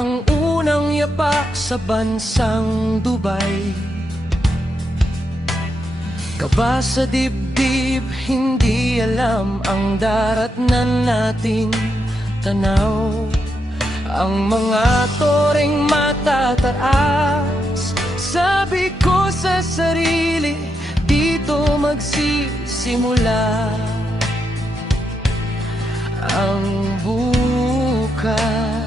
ang unang yapak sa bansang Dubai. Kaba sa dibdib, hindi alam ang daratnan nating tanaw. Ang mga toreng matataas, sabi ko sa sarili, dito magsisimula ang bukas.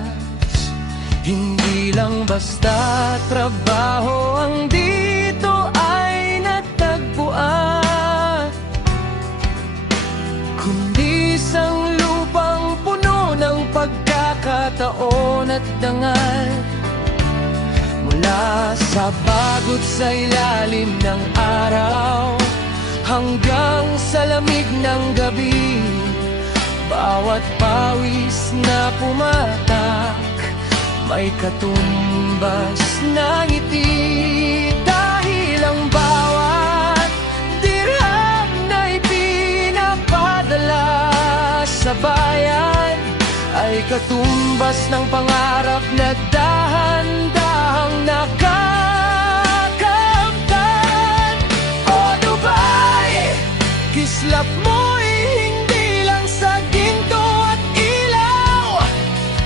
Hindi lang basta trabaho ang dito ay natagpuan, kundi isang lupang puno ng pagkakataon at dangal. Mula sa bagot sa ilalim ng araw hanggang sa lamig ng gabi, bawat pawis na pumatak may katumbas na ngiti. Dahil ang bawat dirham na ipinapadala sa bayan ay katumbas ng pangarap na dahan-dahang nakakamtan. O Dubai, kislap mo'y hindi lang sa ginto at ilaw,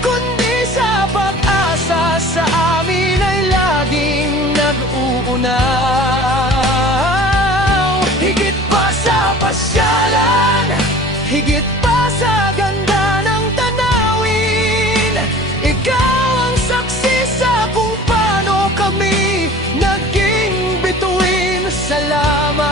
kundi sa pag-asa sa amin ay laging nag-uunaw. Higit pa sa pasyalan, higit pa sa ganda ng tanawin, ikaw ang saksi sa kung paano kami naging bituin. Salamat,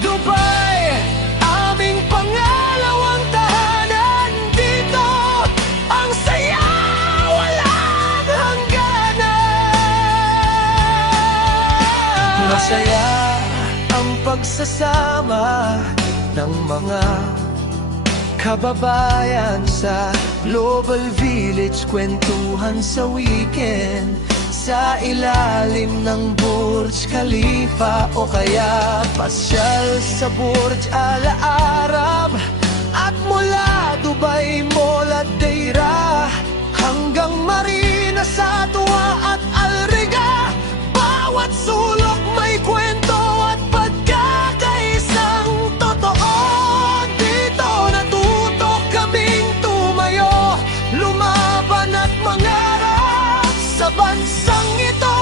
Dubai, aming pangalawang tahanan dito. Ang saya, walang hangganan. Masaya ang pagsasama ng mga kababayan sa Global Village, kwentuhan sa weekend sa ilalim ng Burj Khalifa, o kaya pasyal sa Burj Al Arab. At mula Dubai Mall at Deira hanggang Marina sa Tuwa at Al Riga, bawat sulok may kwento at pagkakaisang totoo. Dito natuto kaming tumayo, lumaban at mangarap sa bansang ito.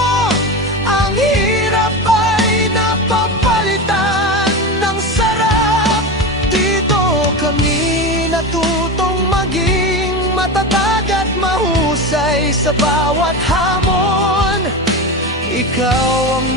Ang hirap ay napapalitan ng sarap. Dito kami natutong maging matatag at mahusay sa bawat hamon. Ikaw ang